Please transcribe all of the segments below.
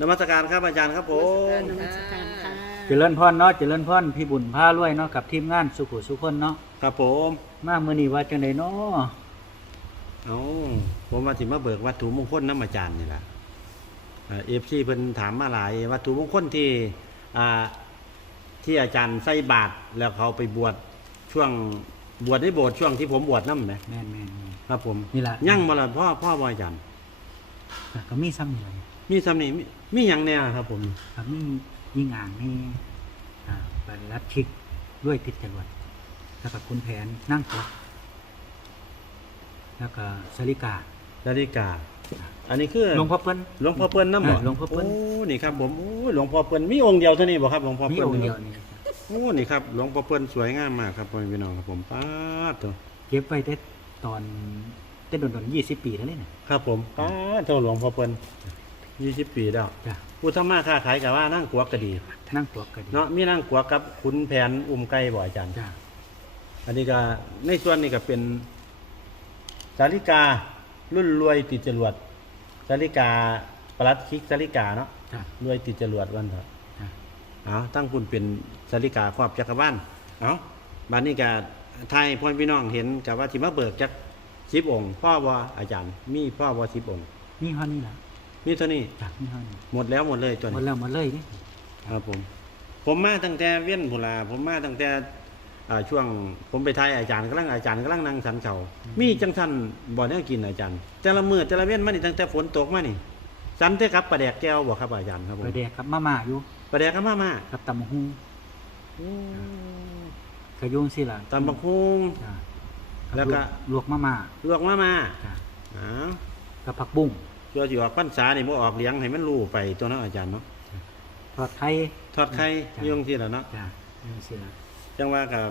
นมัสการครับอาจารย์ครับผม นมัสการค่ะ เจริญพรเนาะเจริญพรพี่บุญพารวยเนาะกับทีมงานสุขุสุคนเนาะครับผม มามื้อนี้ว่าจังไดเนาะเอาผมมาถึงมาเบิกวัตถุมงคลน้ำอาจารย์นี่แหละเอฟซีเพิ่นถามมาหลาย วัตถุมงคลที่อ่าที่อาจารย์ใส่บาตรแล้วเขาไปบวชช่วงบวชได้โบสถ์ช่วงที่ผมบวชน้ำไหมแม่นแม่นครับผมนี่ล่ะ ยั่งบ่ละพ่อพ่อบอาจารย์ก็มีซ้ำนี่ล่ะ มีสำนีมีมีหยังแน่ครับ ผมก็มียิ่งอ่างมีอ่าปฏิรัติชิกด้วยติดจรวดแล้วก็คุณแผนนั่งตัวแล้วก็สลิกา นาฬิกา อันนี้คือหลวงพ่อเปิ้นหลวงพ่อเปิ้ลน้ำบ่เออหลวงพ่อเปิ้ล โอ้นี่ครับผมโอ้หลวงพ่อเปิ้ลมีองค์เดียวเท่านี้บ่ครับหลวงพ่อมีเปิ้ลองค์นี่เดียวครับนี่โอ้นี่ครับหลวงพ่อเปิ้ลสวยงามมากครับพ่อแม่พี่น้องครับผมป้าดตัวเก็บไว้ได้ตอนได้โดนๆ20ปีแล้วเนี่ยนะครับผมป้าดเท่าหลวงพ่อเปิ้ล ยี่สิบปีแล้วจ้ะผู้ทำมาค้าขายกับว่านั่งกัวกก็ดี นั่งตัวก็ดีเนาะมีนั่งกัวกับขุนแผนอุ้มไก่บ่อาจารย์จ้ะอันนี้ก็ในส่วนนี้ก็เป็นสาริการุ่นรวยติดจรวดสาริกาปลัดคิกสาริกาเนาะจ้ะรวยติดจรวดวันเถอะจ้ะเอาตั้งคุณเป็นสาริกาครอบจักรวาลเอาบานนี้ก็ไทยพ่อพี่น้องเห็นกับว่าที่มาเบิกจักสิบองค์พ่อว่าอาจารย์ มีพ่อว่าสิบองค์มีเท่านี้ล่ะ มีเท่านี้จ้ะมีเท่านี้หมดแล้วหมดเลยตัวหมดนี้แล้วหมดเลยนี่ครับผม ผมมาตั้งแต่เวียนพุนลาผมมาตั้งแต่อ่าช่วง ผมไปไทยอาจารย์กำลังอาจารย์กำลังนั่งสันเขามีจังท่านบ่อนี่กินอาจารย์ แต่ละมือแต่ละเวียนมานี่ตั้งแต่ฝนตกมานี่สันเท่ครับปลาแดกแก้วบ่ครับอาจารย์ครับผมไปแดกกับมาม่าอยู่ปลาแดกก็มามากับตำบักหุ่งกระยุงสิล่ะตำบักฮุงจ้ะแล้วก็ ลวกมาม่าลวกมามาจ้ะอ้าวกับผักบุ้ง ตัวสิออกพรรษานี่บ่ออกเลี้ยงให้มันรู้ไปตัวเนาะอาจารย์เนาะทอดไข่ทอดไข่จ้ะยุ่จั่งที่ละเนาะจ้ะนี่สิล่ะจังว่ากับ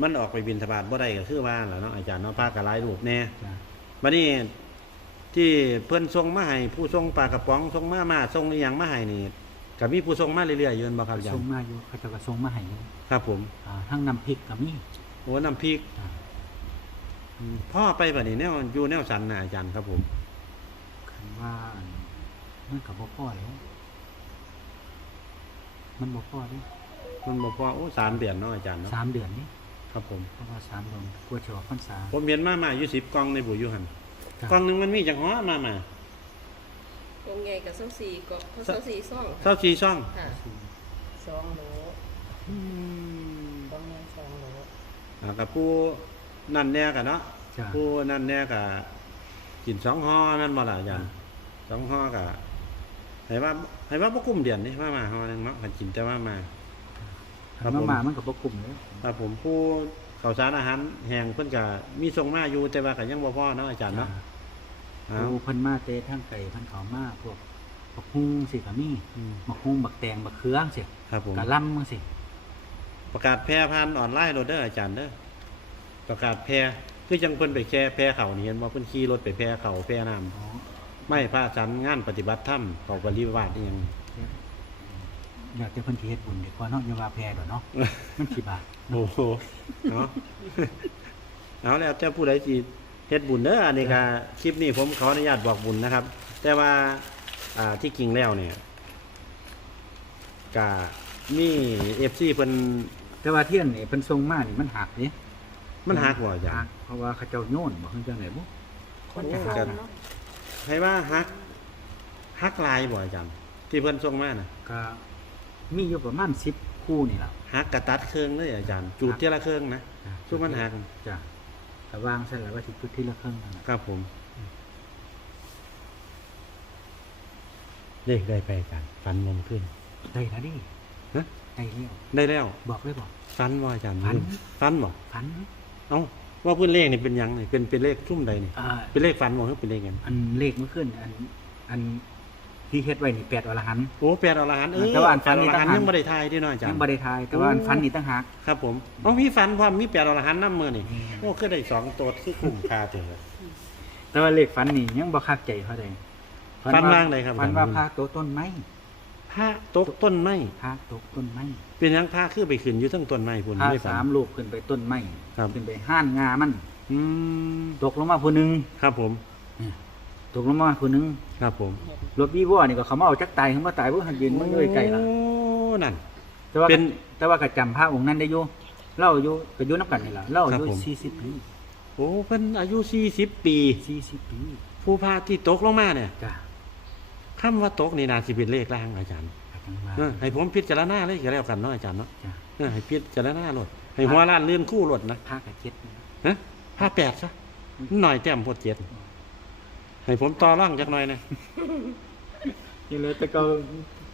มันออกไปบินทบาทบ่ได้ก็คือว่าล่ะเนาะอาจารย์เนาะพากับหลายรูปแน่จ้ะบัดนี้ที่เพิ่นส่งมาให้ผู้ส่งปลากระป๋องส่งมามาส่งอีหยังมาให้นี่ก็มีผู้ส่งมาเรื่อยๆอยู่นั่นบ่ครับอาจารส่งย์มาอยู่เขาเจะก็ส่งมาให้อยู่ครับผมอ่าทั้งน้ำพริกกับมีโอ้น้ำพริกจ้ะอืมพ่อไปบัดนี้แนวอยู่แนวสันนะอาจารย์ครับผมคัน ว่าอันมันกับบ่พอแล้วมันบ่พอเด้มันบ่พอโอ้สามเดือนเนาะอาจารย์เนาะสามเดือนนี่ครับผมเพราะว่าสามเดือนกลัวจะออกพรรษาผมเห็นมามาอยู่10กล่องในบุอยู่หั่นจ้ะกล่องหนึงมันมีจังฮ้อมามาตรงใหญ่กับเส้าสี่ก็เส้าสี่ซ่องเท่าชีช่องค่ะสองโหลตรงใหญ่สองโหลอ่ากับผู้นั่นแน่กันเนาะจ้ะผู้นั่นแน่กับ กินสองห่อนั่นบ่ล่ะอาจารย์สองห่อกับให้ว่าให้ว่าบ่กุ้มเดือนนี่มามาห่อหนึงเนาะคันกินแต่ว่ามา ครับมาผมมามันกับบ่กลุ่มเลยครับผมผู้ข้าวสารอาหารแห้งเพิ่นก็มีส่งมาอยู่แต่ว่าก็ยังบ่พอเนาะอาจารย์เนาะเอาดูเพิ่นมาเตะทางไก่เพิ่นเขามาพวกบักฮุ้งสิก็มีอืมบักฮุ้งบักแตงบักเขือสิครับผม กะล่ำจังสิประกาศแพร่ผ่านออนไลน์โลดเด้ออาจารย์เด้อประกาศแพร่ คือจังเพิ่นไปแค่แพร่เขานี่เห็นบ่เพิ่นขี่รถไปแพร่เขาแพร่น้ำอ๋อไม่พระสันงานปฏิบัติธรรมเขาปริวาสอีหยังอยากจะเพิ่นสิเฮ็ดบุญดีกว่าเนาะอย่าว่าแพ้ดอกเนาะ มันสิบาทโอ้โหเนาะ เอาแล้วแต่ผู้ใดสิเฮ็ดบุญเด้ออันนี้ก็คลิปนี้ผมขออนุญาตบอกบุญนะครับ แต่ว่าอ่าที่จริงแล้วเนี่ยก็มี FC เพิ่นแต่ว่าเที่ยงนี่เพิ่นส่งมานี่มันหักเด้มันหักบ่อาจารหัย์ก เพราะว่าเขาเจ้าโยนบ่เพิ่นจังได๋บ่คนจะโอ้เข้ากันเนาะให้ว่าหักหักหลายบ่อาจารย์ที่เพิ่นส่งมาน่ะก็มีอยู่ประมาณ10คู่นี่ล่ะหักกระตัดเครื่องเลยอาจารย์จูดเทียละเครื่องนะจ้ะซุมมันหักจ้ะแต่วางใส่แล้วว่าสิจุดที่ละครึ่งนั่นน่ะครับผมเลขได้ไปอาจารย์ฟันมงขึ้น ได้นะดิฮะได้แล้วได้แล้วบอกเลยบอกฟันว่าอาจารย์ฝันฟันบ่ฝันเอ้า ว่าเพื่อนเลขนี่เป็นหยังนี่เป็นเป็นเลขชุ่มใดนี่อ่าเป็นเลขฟันบ่หรือเป็นเลขหยังอันเลขเมื่อคืนอันอันที่เฮ็ดไว้นี่แปดอรหันต์ โอ้แปดอรหันต์เออแต่ว่าอันฟันนี่แปดอรหันต์ต่างหาก ยังบ่ได้ทายที่น้อยอาจารยังย์บ่ได้ทายแต่ว่าอันฝันนี่ตั้งหากครับผมเอ้ามีฟันพร้อมมีแปดอรหันต์นำมือนี่นี่โอ้คือได้สองตัวคือคุ้มค่าเถอะ แต่ว่าเลขฝันนี่ยังบ่คักใจเท่าใดฝันว่างใดครับฝันว่าฝันพาโตะต้นไม้ พระตกต้นไม้พาตกต้นไม้เป็นหยังพระคือไปขึ้นอยู่เทั้งต้นไม้พุ่นพาไม่ฝัน สามลูกขึ้นไปต้นไม้ครับ ขึ้นไปห้านงามัน อืมตกลงมาผู้หนึงครับผมตกลงมาคนนึงครับผมรถวีวอนี่ก็เขามาเอาจักตายเขามาตายเพราะหันยืนมันเลยไกลละโอ้นั่น แต่ว่าเป็นแต่ว่าก็จำพระองค์นั้นได้อยู่เล่าอยู่ก็อยู่นับกันนี่ล่ะเล่าอาครับยุผม สี่สิบปีโอ้เพิ่นอายุ40ปี สี่สิบปีผู้พาที่ตกลงมาเนี่ย จ้ะ คำว่าตกนี่น่าสิเป็นเลขล่างอาจารย์อาจารย์ว่าเออให้ผมพิจารณาเลยก็แล้วกันเนาะอาจารย์เนาะจ้ะเออให้พิจารณาโลดให้หัวล้านลื่นคู่โลดนะพระกับเจ็ดนะฮะห้าแปดซะหน่อยแต้มพดเจ็ดให้ผมต่อร่างจักหน่อยนะนี่เลยแต่ก็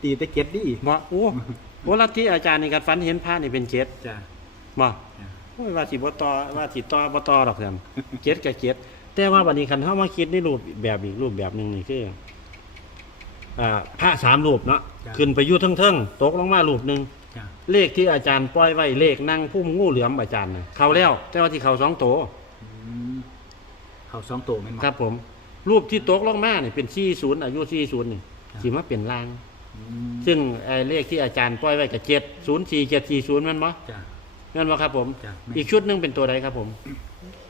ตีแต่เจ็ดดิบ่โอ้โหลัทธิอาจารย์นี่กัฝันเห็นพระนี่เป็นเจ็ดจ้ะบ่จ้ะโอ้ยว่าสิบ่ต่อว่าสิต่อบ่ต่อดอกแซมเจ็ดกับเจ็ดแต่ว่าบัดนี้คันเฮามาคิดในรูปแบบอีกรูปแบบหนึงนี่คือ อ่าพระสามรูปเนาะขึ้นไปอยู่เทิงๆตกลงมารูปหนึงจ้ะเลขที่อาจารย์ปล่อยไว้เลขนั่งพุ่มงูเหลือมอาจารย์น่ะเข้าแล้ว แต่ว่าที่เข้าสองโตวอืมเขาสองตัวแม่นครับผม รูปที่ตกลงมาเนี่ยเป็นสี่ศูนย์อายุสี่ศูนย์นี่สิมาเป็นลาง อืมซึ่งไอ้เลขที่อาจารย์ปล่อยไว้กับเจ็ดศูนย์สี่เจ็ดสี่ศูนย์มันบ่จ้ะ นั่นบ่ครับผม จ้ะแม่นอีกชุดหนึงเป็นตัวใดครับผม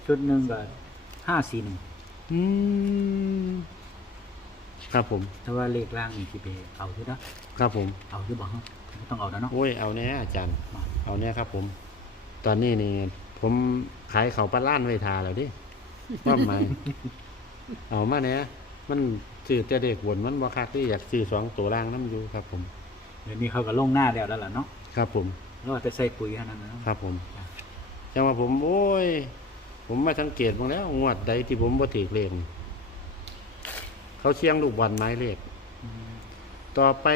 ชุดหนึ่งก็ห้าสี่หนึ่งอืม ครับผม แต่ว่าเลขล่างนี่ที่ไปเอาที่นะครับผม เอาที่บอกไม่ต้องเอาแล้วเนาะ โอ้ย เอาแน่อาจารย์เอาแน่ครับผม ตอนนี้นี่ ผมขายเขาวปลาล้านไว้ทาแล้วดิ ว่าไหมายเอามาเนี่ยมันซื้อแต่เด็กวนมันบ่คักที่อยากซื้อสองตัวล่างน้ำอยู่ครับผม เดี๋ยวนี้เขาก็ลงหน้าแล้วแล้วล่ะเนาะครับผม แล้วแต่ใส่ปุ๋ยเท่านั้นนะเนาะ ครับผมจ้ะ จังว่าผม โอ้ย ผมมาสังเกตมาแล้ว งวดใดที่ผมบ่ถือเลขนี่ เขาเชียงลูกบอลหมายเลขอืมต่อไป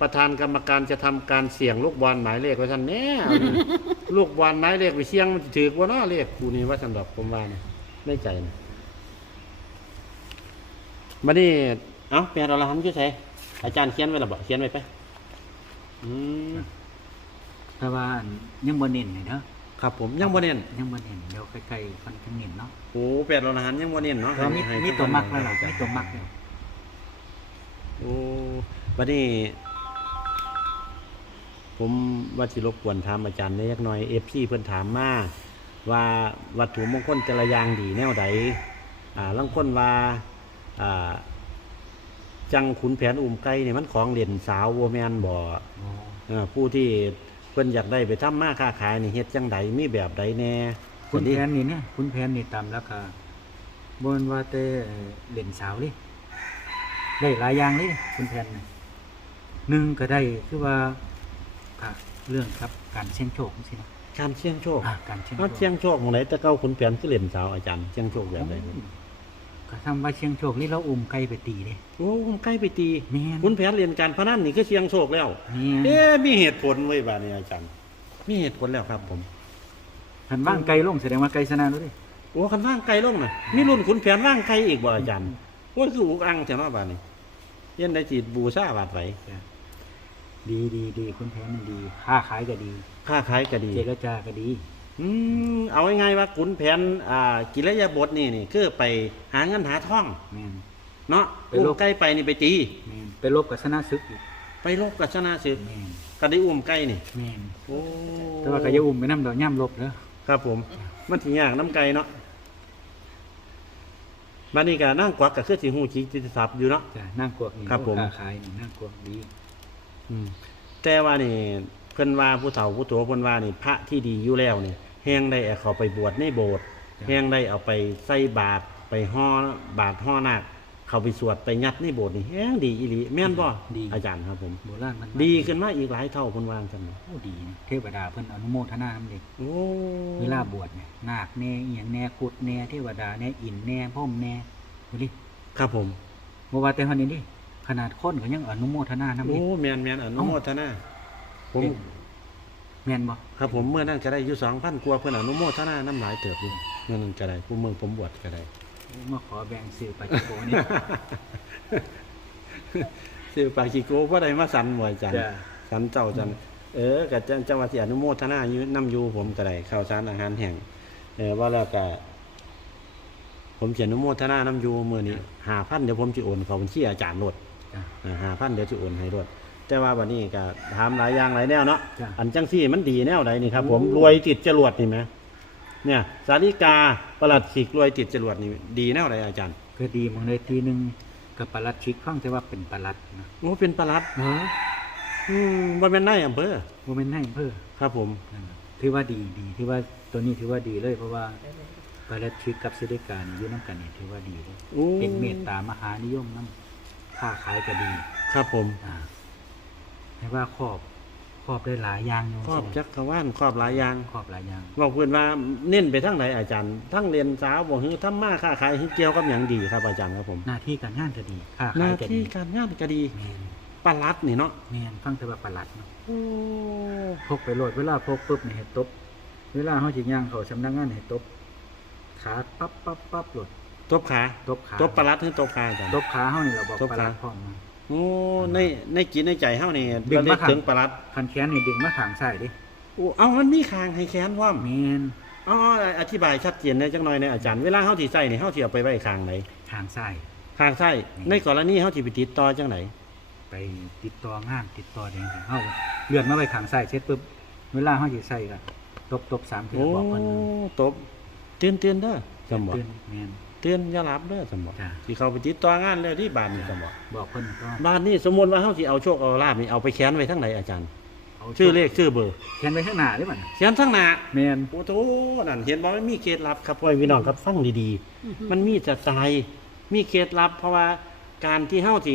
ประธานกรรมการจะทำการเสี่ยงลูกบอลหมายเลขไว้ท่านแน่ ลูกบอลหมายเลขไปเสี่ยงมันถือกว่าเนาะเลขกูนี่ว่าสันดอกผมว่านะในใจนะมานี่เอ้าแปลเราละหันชื่อใส่อาจารย์เขียนไว้หรือเปล่าเขียนไว้ไปอืมแต่ว่ายังบ่เน้นเลยเนาะครับผมยังบ่เน้นยังบ่เน้นเดี๋ยวใกล้ๆคนจะเน้นเนาะโอ้แปดเราละหันยังบ่เน้นเนาะเรามีให้มีตัวมักแล้วล่ะมีตัวมักแล้ว โอ้บัดนี้ ผมว่าสิรบกวนถามอาจารย์เล็กน้อยเอฟซีเพิ่นถามมาว่าวัตถุมงคลแต่ละอย่างดีแนวใดอ่าลังคนว่าอ่าจังขุนแผนอุ่มไก่เนี่ยมันของเหรียญสาวโวแมนบ่อ๋อเอ่อผู้ที่เพิ่นอยากได้ไปทำมาค้าขายนี่เฮ็ดจังใดมีแบบใดแน่คุณสิแผนนี่เนี่ยคุณแผนนี่ตามราคาบนว่าแต่เหรียญสาวดิ ได้หลายอย่างเลยคุณแผนน่ะหนึ่งก็ได้คือว่าค่ะเรื่องครับการเสี่ยงโชคสินะการเสี่ยงโชคอ่าการเสี่ยงโชเอาคเสี่ยงโชคหมองไหนแต่เก้าขุนแผนคือเหรียญสาวอาจารย์เสี่ยงโชคแบบใดก็ทำว่าเสี่ยงโชคนี่เราอุ้มไก่ไปตีเลยโอ้ผมใกล้ไปตีแม่นขุนแผนเรียนการพนันนี่คือเสี่ยงโชคแล้วนี่เอ๊ะมีเหตุผลไว้บาดนี้อาจารย์ มีเหตุผลแล้วครับผมคันว่างไก่ลงแสดงว่าไก่ชนะรู้ดิ โอ้คันว่างไกลลงน่ะมีรุ่นขุนแผนว่างไกลอีกบ่อาจารย์โอ้ยคืออุกอังแต่เนาะบาดนี้ เย็นได้จีดบูชาบาดไว้ดีดีดีคุณแผนมันดี ค้าขายก็ดี ค้าขายก็ดี เจรจาก็ดี อืมเอาง่ายๆว่าขุนแผนอ่ากิริยาบทนี่นี่คือไปหาเงินหาทอง แม่น เนาะไปอุ้ลมบไก่ไปนี่ไปตี แม่นไปลบกับชนะซึกอีกไปลบกับชนะศึกแม่นก็ได้อุ้มไก่นี่ แม่นโอ้แต่ว่าก็อย่าอุ้มไปน้ำดอกย่ำลบเด้อครับผม มันสิยากน้ำไก่เนาะ บัดนี้ก็นั่งกวักก็คือสิฮู้จิตศัพท์อยู่เนาะ จ้ะนั่งกวกนี่ครับผม ค้าขายนี่นั่งกวกดีอืมแต่ว่านี่เพิ่นว่าผู้เฒ่าผู้โตเพิ่นว่านี่พระที่ดีอยู่แล้วนี่แฮงได้เอาเขาไปบวชในโบสถ์แฮงได้เอาไปใส่บาตรไปห่อบาตรห่อนาค เขาไปสวดไปยัดในโบสถ์นี่แฮงดีอีหลีแม่นบ่อาจารย์ครับผม โบราณมันดีขึ้นมาอีกหลายเท่าเพิ่นวาจังซั่นโอ้ดีนะเทวดาเพิ่นอนุโมทนาน้ำเด็กโอ้เวลาบวชเนี่ยนาคแน่อีหยังแน่กุดแน่เทวดาแน่อินแน่พ่อมแน่ดูดิครับผม บ่ว่าแต่เฮานี้ดิขนาดคนก็ยังอนุโมทนาน้ำโอ้เด็กแม่นแม่นอนุโมทนาผมแม่นบ่ครับผมเมื่อนั้นก็ได้อยู่2,000กว่าเพิ่นอนุโมทนาน้ำหลายเติบอยู่เมื่อนั้นก็ได้ผู้เมืองผมบวชก็ได้ มาขอแบ่งซื้อไปจิโกนี่ ซื้อปลากิโก้บ่ได้มาสันบ่อาจารย์จ้ะ สันเจ้าจันเออกับจังจังหวัดที่อนุโมทนาอยู่น้ำอยูผมก็ได้ข้าวสารอาหารแห่งเออว่าแล้วก็ผมเขียนอนุโมทนาน้ำอยูมือนี้หาพันเดี๋ยวผมจะโอนเขาบัญชีอาจารย์รถจ้ะ หาพันเดี๋ยวจะโอนให้รถแต่ว่าวันนี้ก็ถามหลายอย่างหลายแนวเนาะจ้ะอันจังซี่มันดีแนวใดนี่ครับผมโอ้รวยติดจรวดนี่ไหม เนี่ยสาริกาประหลัดสิกรวยติดจรวดนี่ดีแนวใดอาจารย์กก็ดีหมองเลยทีหนึงกับปลัดชิกฟังแต่ว่าเป็นปลัดนะโอ้เป็นปลัดเนาะอืมบ่แม่นนายอำเภอบ่แม่นให้อำเภอครับผมนั่นน่ะถือว่าดีดีถือว่าตัวนี้ถือว่าดีเลยเพราะว่าปลัดชิกกับสิริการอยู่นํกันนี่ถือว่าดีเลยโอ้เป็นเมตตามหานิยมนํค้าขายก็ดี ครับผม อ่าให้ว่าครอบค รอบได้หลายอย่างอยู่ครอบจักรวาลครอบหลายอย่างครอบหลายอย่างบอกเพื่อนว่าเน้นไปทั้งไหนอาจารย์ ทั้งเรียนสาวบ่ฮือทำมาค้าขายฮือเกี่ยวกับหยังดีครับอาจารย์ครับผม หน้าที่การงานก็ดีค้าหขาน้ายก็ที่ดีการงานก็ดีแม่นปลัดนี่เนาะแม่นฟังแต่ว่าปลัดเนาะโอ้พกไปโหลดเวลาพกปุ๊บนี่ให้ตบเวลาเฮาสิย่างเข้าสำนักงานให้ตบขาปั๊บปั๊บปั๊บโหลดตบขาตบขาตบปลัดหรือตบขาอาจารย์ตบขาเฮานี่เราบอกตบปขาลัดพร้อมนะ โอ้ในในจิตในใจเฮานี่ดึงเราเรียมากครับถึงปลัดคันแขนนี่ดึงมาข้างซ้ายดิโอ้เอามันมีคางให้แขนพร้อมแม่นอ๋ออธิบายชัดเจนได้จังหน่อยเนี่ยอาจารย์เวลาเฮาสิใส่นี่เฮาสิเอาไปไว้ข้างไหนข้างซ้ายข้างซ้ายอืมในกรณีเฮาสิไปติดต่อจังไหนไปติดต่องานติดต่อแดงเฮาเลื่อนมาไว้ข้างซ้ายเสร็จปุ๊บเวลาเฮาสิใส่ก็ตบตบสามเทื่อโอ้บอกเพิ่นตบเตือนเตือนเด้อจำบ่เตือนแม่น เตือนอย่าหลับเด้อจำบ่จ้ะสิเข้าไปติดต่องานแล้วที่บ้านนี่จำบ่บอกเพิ่นก็บ้านนี่สมมุติว่าเฮาสิเอาโชคเอาลาบนี่เอาไปแขวนไว้ทางไหนอาจารย์เอาชื่อเลขชื่อเบอร์แขนไว้ข้างหน้าได้บ่น่ะแขวนทางหน้า แม่นโอ้โหนั่นเห็นบอกว่ามีเคล็ดลับครับพ่อพี่น้องครับฟังดีๆ มันมีจัดใจมีเคล็ดลับ เพราะว่าการที่เฮาสิ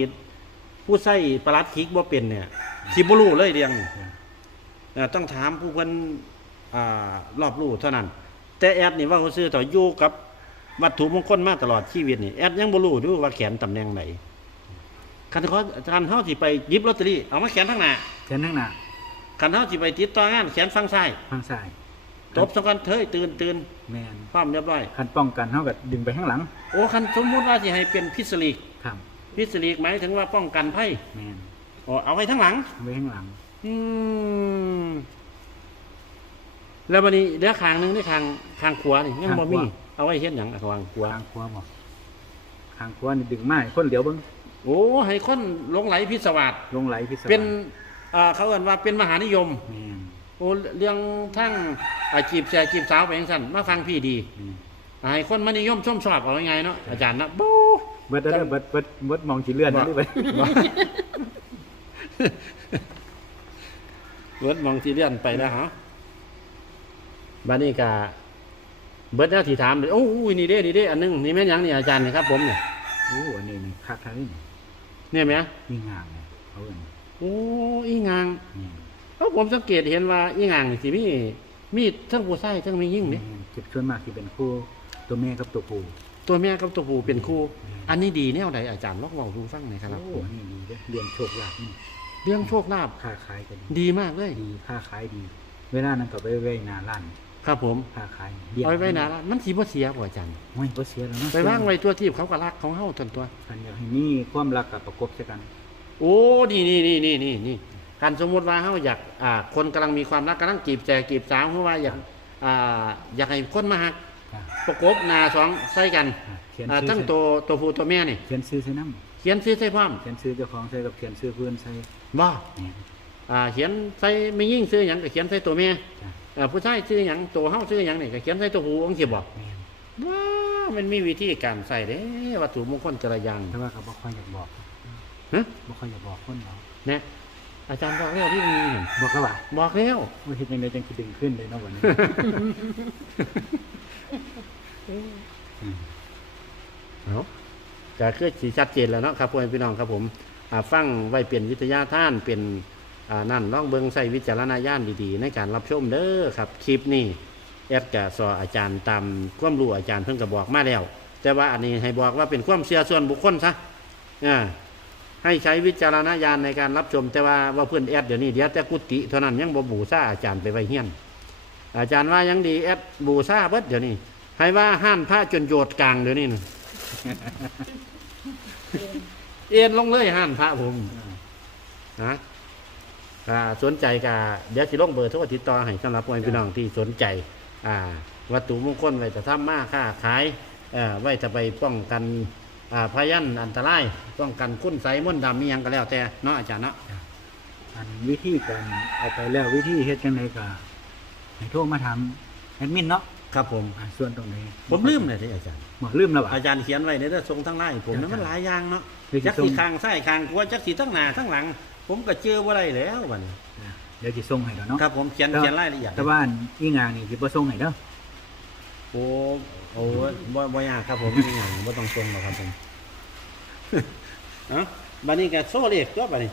ผู้ใส่ประหลัดคิกบ่เป็นเนี่ยสิบ่รู้เลยเรียงเอ่อต้องถามผู้เพิ่นอ่ารอบรู้เท่านั้น แต่แอดนี่ว่าเขาซื้อต่ออยู่กับ วัตถุมงคลมาตลอดชีวิตนี่แอดยังบ่รู้ดูว่าแขนตำแหน่งไหนคันเขาคันเฮาสิไปหยิบลอตเตอรี่เอามาแขนทางหน้าแขนข้างหน้าคันเฮาสิไปติดต่องานแขนฝั่งซ้ายข้างซ้ายตบสักกันเฮ้ยตื่นตื่นแม่นความเรียบร้อยคันป้องกันเฮาก็ดึงไปข้างหลัง โอ้คันสมมุติว่าสิให้เป็นพิษลีกครับพิษลีกหมายถึงว่าป้องกันภัยแม่นโอ้เอาไว้ทั้งหลังไว้ข้างหลัง อืมแล้ววันนี้เดี๋ยวคางหนึงได้คางคางขวานี่ยังบ่มี เอาไว้เฮ็ดหยังอะคางขวาข้างขวาบ่ข้างขวานี่ดึงไม้คนเดียวเบิ่งโอ้ให้คนหลงไหลพิศวาสลงไหลพิศวาสเป็นอ่าเขาเอิ้นว่าเป็นมหานิยม แม่นโอ้เรื่องทั้งอ่าจีบแชจีบสาวไปจังซั่นมาฟังพี่ดีแม่นให้คนมานิยมชมชอบเอายังไงเนาะอาจารย์นะบู เบิดเด้อเบิดเบิดเบิดมองสิเลื่อนบ่ นะนี่เบิดเบิดมองที่เลี่ยนไปแล้วฮะบัดนี้กะ เบิดแล้วที่ถามเลยโอ้ยนี่เด้นี่เด้อันหนึงนี่แม่นหยังนี่อาจารย์นี่ครับ ผมเนี่ยโอ้อันนี้นี่คักๆนี่เนี่ยไหมนี่งามเนี่ยเขาเอิ้นโอ้อีงางนี่เอ้าผมสังเกตเห็นว่าอีงางนี่สิมีมีทั้งผู้ชายทั้งมียิ่งนี่แม่นจุดส่วนมากสิเป็นคู่ตัวแม่กับตัวผู้ตัวแม่กับตัวผู้เป็นคู่ อันนี้ดีแนวใดอาจารย์ลองเว้าดูฟังหน่อยครับโอ้นี่ดีเด้อเรียนโชคลาภนี่เรื่องโชคลาภค้าขายก็ดีดีมากเลยดีค้าขายดี เวลานั้นก็ไปไว้หน้าร้าน ครับผมค้าขายเอาไว้นะล่ะมันสิบ่เสียบ่อาจารย์ไม่บ่เสียแล้วเนาะไปวางไว้ตัวที่เขาก็รักของเฮาตนตัวกันอยากให้มีความรักกับประกบซะกัน โอ้นี่นี่นี่นี่นี่นี่การสมมุติว่าเฮาอยากอ่าคนกำลังมีความรักกำลังจีบแจจีบสาวเพราะว่าอยากอ่าอยากให้คนมาหักจ้ะประกบหน้าสองใส่กันอะเขียนอ่าชื่อทั้งใส่ตัวตัวผู้ตัวแม่นี่ เขียนชื่อใส่น้เขียนซื้อใส่พร้อมำเขียนชื่อเจ้าของใส่กับเขียนชื่อเพื่อนใส่บ่เนี่ยอ่าเขียนใส่ไม่ยิ่งซื้อหยังก็เขียนใส่ตัวแม่จ้ะ อ่าผู้ชายซื้อหยังตัวเฮาซื้อหยังนี่ก็เขียนใส่ตัวผู้องค์สิบ่แม่นว้ามันมีวิธีการใส่เด้วัตถุมงคลแต่ละอย่างแต่ว่าเขาบ่ค่อยอยากบอกฮะบ่ค่อยอยากบอกคนเราเนี่ยอาจารย์บอกแล้วที่มีเห็นบอกก็ว่าบอกแล้วว่าเฮ็ดยังไงจังสิดึงขึ้นเลยเนาะวันนี้ อืมเอาก็คือสีชัดเจนแล้วเนาะครับพ่อแม่พี่น้องครับผมอ่าฟังไว้เปลี่ยนวิทยาท่านเป็นอ่า นั่นล่องเบิงใส่วิจารณญาณดีๆ ในการรับชมเด้อครับคลิปนี้แอดกะสออาจารย์ตามความรู้อาจารย์เพิ่งก็บอกมาแล้ว แต่ว่าอันนี้ให้บอกว่าเป็นความเชื่อส่วนบุคคลซะให้ใช้วิจารณญาณในการรับชม แต่ว่าว่าเพื่อนแอดเดี๋ยวนี้เดี๋ยวแต่กุฏิเท่านั้นยังบ่บูซาอาจารย์ไปไว้เฮียนอาจารย์ว่ายังดีแอดบูซาเบิดเดี๋ยวนี้ให้ว่าห้ามพระจนโยดกลางเดี๋ยวนี้นะเอ็นลงเลยห้านพระผมนะ อ่าสนใจกะเดี๋ยวสิลงเบอร์โทรติดต่อให้สำหรับพ่อแม่พี่น้องที่สนใจอ่าวัตถุมงคลไว้จะทำมาค้าขายเอ่อไว้จะไปป้องกันอ่าพยันอันตรายป้องกันคุณใสมนต์ดำมีหยังก็แล้วแต่เนาะอาจารย์เนาะอันวิธีการเอาไปแล้ววิธีเฮ็ดจังไดก็ให้โทรมาถามแอดมินเนาะครับผม อ่าส่วนตรงนี้ผมลืมเลยที่อาจารย์ หมอลืมแล้วว่ะ อาจารย์เขียนไว้ในเรื่องทรงทั้งไล่ผมนั้นมันหลายอย่างเนาะเดี๋ยวจะจักส่สีงคางไส้คางกัวจักสีทั้งหน้าทั้งหลัง ผมก็เจอว่าไรแล้วบัดนี้อ่าเดี๋ยวจะส่งให้แล้วเนาะครับ ผมเขียนแล้วเขียนรายละเอียดแต่ว่าอันอีงานนี่สิบ่ส่งให้เด้อโอ้โอ้บ่บ่ยากครับผมไม่อย่างบ่ต้องทรงหรอกครับผมเอ้าบัดนี้ก็โซ่เลขตัวบัดนี้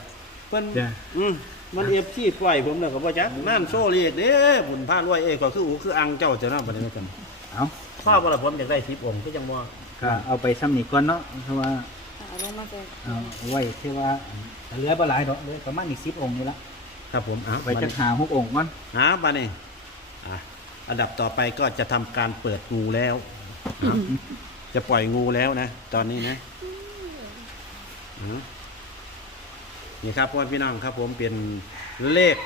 เพิ่นเดี๋ยวอืมมันเอฟซีปล่อยผมแล้วก็บ่จักนั่นโซ่เลขเด้บุญพารวยเอ้ก็คืออูคืออังเจ้าเจ้าเนาะบัดนี้ว่ากันเอาพ่อบ่ล่ะผมอยากได้10องค์คือจังบ่ก็เอาไปซ้ำนี่ก่อนเนาะเพราะว่า เอาลงมาเลยเอาไว้ที่ว่าเหลือบ่หลายดอกเหลยประมาณอีก10องค์นี่ละครับผมอะไว้บัดจักนี้หาหกองค์ก่อนหาบัดนี้อะอันดับต่อไปก็จะทำการเปิดงูแล้วอะจะปล่อยงูแล้วนะ ตอนนี้นะอืมนี่ครับพ่อพี่น้องครับ ผมเป็นเลข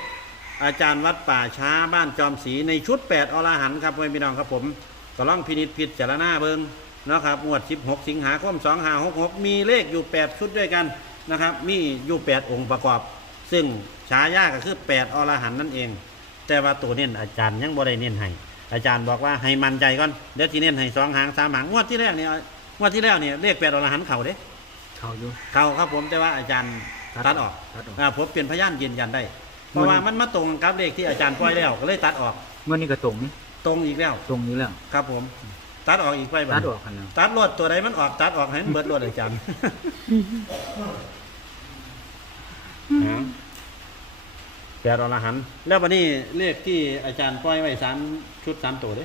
อาจารย์วัดป่าช้าบ้านจอมศรีในชุด8อรหันต์ครับพ่อพี่น้องครับผมก็ล่องพินิจพิจารณาเบิง นะครับงวด 16 สิงหาคม2566 มีเลขอยู่ 8 ชุดด้วยกันนะครับ มีอยู่ 8 องค์ประกอบ ซึ่งฉายาก็คือ 8 อรหันต์นั่นเอง แต่ว่าตัวเน้นอาจารย์ยังบ่ได้เน้นให้อาจารย์บอกว่าให้มันใจก่อนเดี๋ยวที่เน้นให้สองหางสามหางงวดที่แรกเนี่ยงวดที่แล้วเนี่ยเลขแปดอรหันต์เข่าเด้เข้าอยู่เข่าครับผมแต่ว่าอาจารย์ตัดออกตัดออกอ่าผมเป็นพยานยืนยันได้ เพราะว่ามันมาตรงกับเลขที่อาจารย์ปล่อยแล้วก็เลยตัดออกเมื่อนี้ก็ตรงนี่ตรงอีกแล้วตรงนี้แล้วครับผม ตัดออกอีกไปบัดตัดนี้ออกกันแล้วตัดรถตัวใดมันออกตัดออกให้มันเบิดรถอาจารย์แปดอรหันต์แล้ววันนี้เลขที่อาจารย์ปล่อยไว้สามชุดสามตัวเด้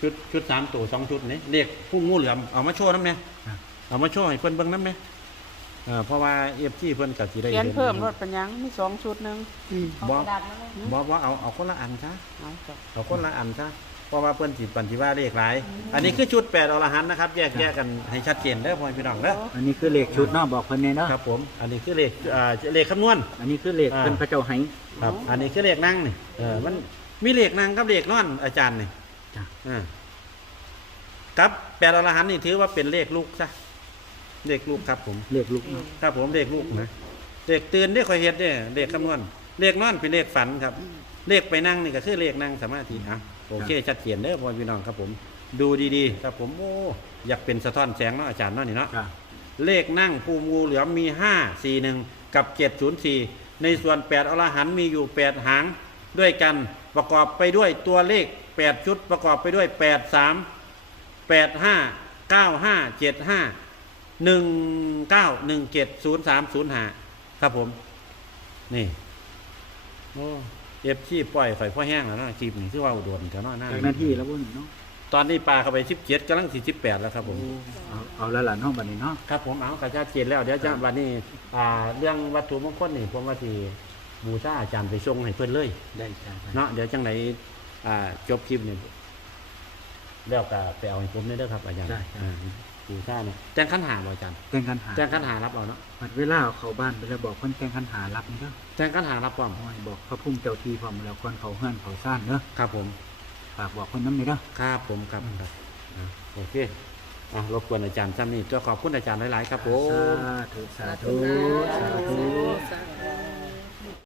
ชุดชุดสามตัวสองชุดนี่เลขพุ่งงูเหลือมเอามาโชว์น้ำเนี่ยครับเอามาโชว์ให้เพื่อนเบิ่งน้ำเนี่ยเออเพราะว่าเอฟที่เพื่อนกับสีได้เขียนห็เพิ่มรถปัญญังมีสองชุดหนึ่งบอเอากระดาษมาเลยบอว่าเอาเอาคนละอันซะเอาจ้ะเอาคนละอันซะ เพราะว่าเพื่อนสิปันธิว่าเลขหลาย อันนี้คือชุดแปดอรหันต์นะครับ แยกแยกกันให้ชัดเจนได้อพ่อพี่น้องเด้ออันนี้คือเลขชุดเนาะบอกเพิ่นแน่เนาะครับผม อันนี้คือเลขอ่าเลขคำนวณ อันนี้คือเลขอ่าเพิ่นพระเจ้าให้ ครับ อันนี้คือเลขนั่งนี่เออมันมีเลขนั่งกับเลขนอนอาจารย์นี่จ้ะอ่าครับแปดอรหันต์นี่ถือว่าเป็นเลขลูกซะเลขลูกครับผม เลขลูกเนาะครับผมเลขลูกนะเลขตื่นได้คอยเฮ็ดเด้เลขคำนวณเลขนอนเป็นเลขฝันครับ เลขไปนั่งนี่ก็คือเลขนั่งสมาธิอะ โอเคชัดเจนเด้อพ่อพี่น้องครับผม ดูดีๆ ครับผมโอ้อยากเป็นสะท้อนแสงเนาะอาจารย์เนาะนี่เนาะครับ เลขนั่งภูมิงูเหลือมมี 5 4 1 กับ 704 ในส่วน 8 อรหันต์มีอยู่ 8 หางด้วยกันประกอบไปด้วยตัวเลข 8 ชุดประกอบไปด้วย 8 3 8 5 9 5 7 5 1 9 1 7 0 3 0 5ครับผม นี่ โอ้ เอฟชีปล่อยข่อยพ่อแห้งแล้วเนาะจีบนี่คือว่าอุดวนกันเนาะหน้าจากหน้าที่แล้วบ่นี่เนาะตอนนี้ปลาเข้าไป17กำลัง48แล้วครับผม เอาเอาแล้วล่ะเนาะบัดนี้เนาะครับผมเอากระชาเจนแล้วเดี๋ยวจะวันนี้อ่าเรื่องวัตถุมงคลนี่ผมว่าที่บูชาอาจารย์ไปส่งให้เพื่อนเลย ได้จ้ะไปเนาะเดี๋ยวจังไหนอ่าจบคลิปนี่แล้วก็ไปเอาให้ผมได้เด้อครับอาจารย์อ่า บูชาเนี่ยแจ้งขันหาบ่อาจารย์แต่งคันหาแจ้งขันหารับเอาเนาะบัดเวลาเข้าบ้านไปจะบอกเพิ่นแต่งคันหารับนี่เด้อแจ้งขันหารับความโอ้ยบอกพระพุ่มเจ้าที่พร้อมแล้วก่อนเขาเฮือนเขาซ่านเด้อครับผมฝากบอกเพิ่นนำนี่เด้อครับผมครับครับอ่าโอเคอะรบกวนอาจารย์ซ้ำนี่ตัวขอบคุณอาจารย์หลายๆครับผม สาธุสาธุสาธุ สาธุ